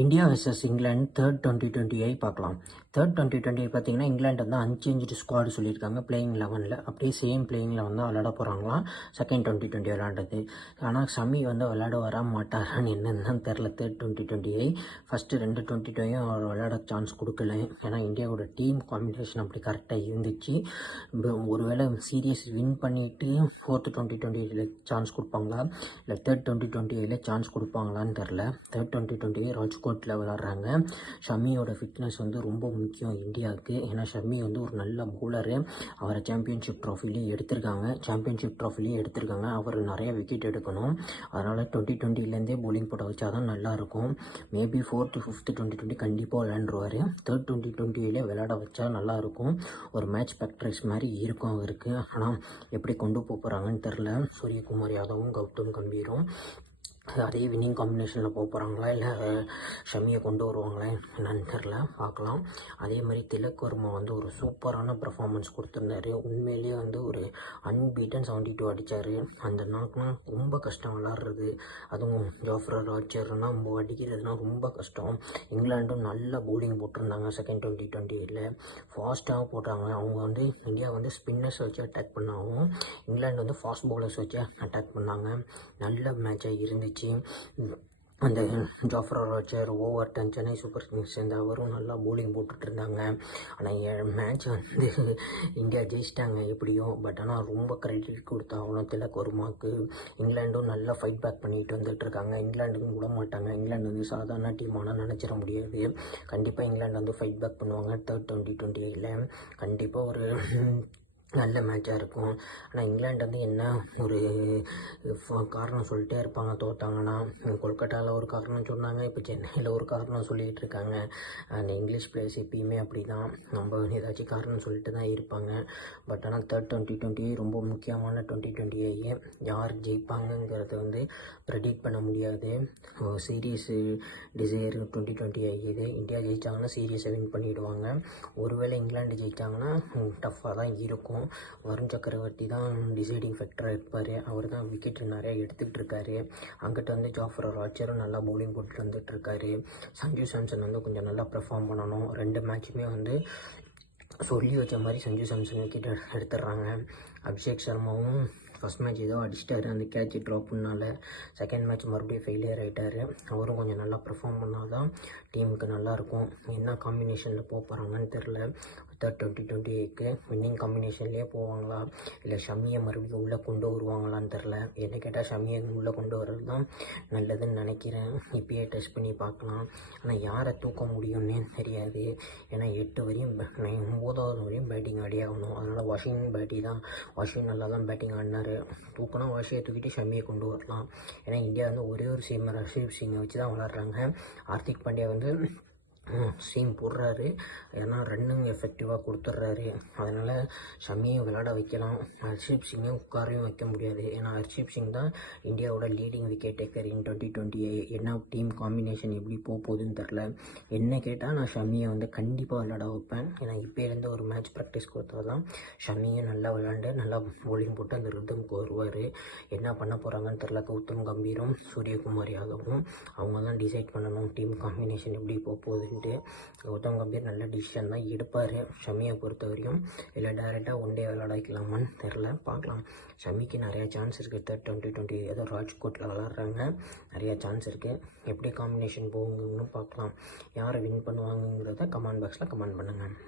India versus England third 2020 பார்க்கலாம். Third 2020 பார்த்தீங்கன்னா இங்கிலாந்து வந்து அன்சேஞ்சு ஸ்குவாடு சொல்லியிருக்காங்க பிளேயிங் 11ல். அப்படியே சேம் பிளேயிங் 11 தான் விளையாட போகிறாங்களாம் செகண்ட் 2020 விளையாண்டது. ஆனால் ஷமி வந்து விளையாட வர மாட்டாரான்னு என்னன்னு தெரில. தேர்ட் 2020 ஃபஸ்ட்டு 2 2020 அவர் விளையாட சான்ஸ் கொடுக்கல. ஏன்னா இந்தியாவோட டீம் காம்பினேஷன் அப்படி கரெக்டாக இருந்துச்சு. ஒருவேளை சீரியஸ் வின் பண்ணிவிட்டு ஃபோர்த்து 2020 சான்ஸ் கொடுப்பாங்களா இல்லை தேர்ட் 2020 சான்ஸ் கொடுப்பாங்களான்னு தெரில. தேர்ட் 2020 ராஜ்கோட்டில் விளாட்றாங்க. ஷமியோட ஃபிட்னஸ் வந்து ரொம்ப முக்கியம் இந்தியாவுக்கு. ஏன்னா ஷமி வந்து ஒரு நல்ல பவுலரு. அவரை சாம்பியன்ஷிப் ட்ராஃபிலேயே எடுத்திருக்காங்க. அவர் நிறைய விக்கெட் எடுக்கணும். அதனால் 2020லேருந்தே போலிங் போட வச்சா தான் நல்லாயிருக்கும். மேபி ஃபோர்த்து 5th 2020 கண்டிப்பாக விளையாண்டுருவார். தேர்ட் 2020 விளையாட வச்சா நல்லாயிருக்கும். ஒரு மேட்ச் ப்ராக்டிஸ் மாதிரி இருக்கும் அவருக்கு. ஆனால் எப்படி கொண்டு போகிறாங்கன்னு தெரில. சூரியகுமார் யாதவும் கௌதம் கம்பீரும் அதே வின்னிங் காம்பினேஷனில் போகிறாங்களா இல்லை ஷமியை கொண்டு வருவாங்களா என்னன்னு தெரில, பார்க்கலாம். அதே மாதிரி திலக் வர்மா வந்து ஒரு சூப்பரான பர்ஃபார்மன்ஸ் கொடுத்துருந்தாரு. உண்மையிலேயே வந்து ஒரு அன்பீட்டன் 72 அடித்தார். அந்த நாளுக்குலாம் ரொம்ப கஷ்டம் விளாட்றது. அதுவும் ஜாஃப்ரர் ஆர்ச்சர்னா அடிக்கிறதுனா ரொம்ப கஷ்டம். இங்கிலாண்டும் நல்ல பவுலிங் போட்டிருந்தாங்க செகண்ட் 2020 ஃபாஸ்ட்டாக போட்டாங்க. அவங்க வந்து இந்தியா வந்து ஸ்பின்னர்ஸ் வச்சு அட்டாக் பண்ணாலும் இங்கிலாந்து வந்து ஃபாஸ்ட் பவுலர்ஸ் வச்சு அட்டாக் பண்ணாங்க. நல்ல மேட்சாக இருந்துச்சு. அந்த Jofra Archer Overton Chennai Super Kings சேர்ந்த அவரும் நல்லா பவுலிங் போட்டுட்டு இருந்தாங்க. ஆனால் மேட்ச் வந்து இந்தியா ஜெயிச்சிட்டாங்க எப்படியும். பட் ஆனால் ரொம்ப கிரெடிட் கொடுத்தாலும் திலக் வர்மாவுக்கு. இங்கிலாண்டும் நல்லா ஃபைட் பேக் பண்ணிட்டு வந்துட்டுருக்காங்க. இங்கிலாண்டுக்கும் விட மாட்டாங்க. இங்கிலாந்து வந்து சாதாரண டீமானால் நினச்சிட முடியாது. கண்டிப்பாக இங்கிலாந்து வந்து ஃபைட் பேக் பண்ணுவாங்க. தேர்ட் 2020 கண்டிப்பாக ஒரு நல்ல மேட்சாக இருக்கும். ஆனால் இங்கிலாந்து வந்து என்ன ஒரு காரணம் சொல்லிட்டே இருப்பாங்க தோத்தாங்கன்னா. கொல்கட்டாவில் ஒரு காரணம் சொன்னாங்க, இப்போ சென்னையில் ஒரு காரணம் சொல்லிகிட்டு இருக்காங்க. அந்த இங்கிலீஷ் பிளேயர்ஸ் எப்பயுமே அப்படி தான், நம்ம ஏதாச்சும் காரணம் சொல்லிட்டு தான் இருப்பாங்க. பட் ஆனால் தேர்ட் 2020 ரொம்ப முக்கியமான 2020 யார் ஜெயிப்பாங்கங்கிறத வந்து ப்ரெடிக்ட் பண்ண முடியாது. சீரியஸ் டிசைர் 2020 இது இந்தியா ஜெயித்தாங்கன்னா சீரியஸை வின் பண்ணிவிடுவாங்க. ஒருவேளை இங்கிலாந்து ஜெயித்தாங்கன்னா டஃப்பாக தான் இருக்கும். வருண் சக்கரவர்த்தி தான் டிசைடிங் ஃபேக்டராக இருப்பார். அவர் தான் விக்கெட் நிறையா எடுத்துகிட்டு இருக்காரு. அங்கிட்ட வந்து ஜாஃப்ரர் ஆர்ச்சரும் நல்லா பவுலிங் போட்டு வந்துட்டுருக்காரு. சஞ்சு சாம்சன் வந்து கொஞ்சம் நல்லா பெர்ஃபார்ம் பண்ணணும். 2 மேட்சுமே வந்து சொல்லி வச்ச மாதிரி சஞ்சு சாம்சன் விக்கெட் எடுத்துடுறாங்க. அபிஷேக் சர்மாவும் ஃபஸ்ட் மேட்ச் ஏதோ அடிச்சிட்டாரு, அந்த கேட்ச் ட்ராப் பண்ணால. செகண்ட் மேட்ச் மறுபடியும் ஃபெயிலியர் ஆகிட்டார். அவரும் கொஞ்சம் நல்லா பெர்ஃபார்ம் பண்ணால் தான் டீமுக்கு நல்லாயிருக்கும். என்ன காம்பினேஷனில் போகிறாங்கன்னு தெரில. தேர்ட் 2020 வின்னிங் காம்பினேஷன்லேயே போவாங்களா இல்லை ஷமியை மறுபடியும் உள்ளே கொண்டு வருவாங்களான்னு தெரில. என்ன கேட்டால் ஷமியை உள்ளே கொண்டு வர்றது தான் நல்லதுன்னு நினைக்கிறேன். இப்பயே டெஸ்ட் பண்ணி பார்க்கலாம். ஆனால் யாரை தூக்க முடியும்னே தெரியாது. ஏன்னா 8 வரையும் 9வது வரையும் பேட்டிங் ஆடி ஆகணும். அதனால் வாஷிங் நல்லா தான் பேட்டிங் ஆடினார். தூக்கினா வாஷியை தூக்கிட்டு ஷமியை கொண்டு வரலாம். ஏன்னா இந்தியா வந்து ஒரே ஒரு சீமர் ஹர்ஷீப் சிங்கை வச்சு தான் விளாட்றாங்க. ஹார்திக் பாண்டியா வந்து சீம் போடுறாரு. ஏன்னா ரன்னுங்க எஃபெக்டிவாக கொடுத்துட்றாரு. அதனால் ஷமியை விளையாட வைக்கலாம். ஹர்ஷீப் சிங்கை உட்காரையும் வைக்க முடியாது. ஏன்னா ஹர்ஷீப் சிங் தான் இந்தியாவோட லீடிங் விக்கெட் டேக்கர் இன் 2020. என்ன டீம் காம்பினேஷன் எப்படி போகுதுன்னு தெரில. என்ன கேட்டால் நான் ஷமியை வந்து கண்டிப்பாக விளையாட வைப்பேன். ஏன்னா இப்போலேருந்து ஒரு மேட்ச் ப்ராக்டிஸ் கொடுத்தா தான் ஷமியை நல்லா விளையாண்டு நல்லா பவுலிங் போட்டு அந்த ரிதமுக்கு வருவார். என்ன பண்ண போகிறாங்கன்னு தெரில. கௌதம் கம்பீரும் சூரியகுமார் யாதவும் அவங்க தான் டிசைட் பண்ணணும் டீம் காம்பினேஷன் எப்படி போகுதுன்னு. கௌதம் கம்பீர் நல்ல டிசிஷன் தான் எடுப்பார் ஷமியை பொறுத்த வரையும். இல்லை டைரெக்டாக ஒன் டே விளையாட வைக்கலாமான்னு தெரில, பார்க்கலாம். ஷமிக்கு நிறையா சான்ஸ் இருக்குது. தேர்ட் 2020 ஏதோ ராஜ்கோட்டில் விளாட்றாங்க. நிறையா சான்ஸ் இருக்குது. எப்படி காம்பினேஷன் போகுங்கன்னு பார்க்கலாம். யாரை வின் பண்ணுவாங்கங்கிறத கமெண்ட் பாக்ஸில் கமெண்ட் பண்ணுங்கள்.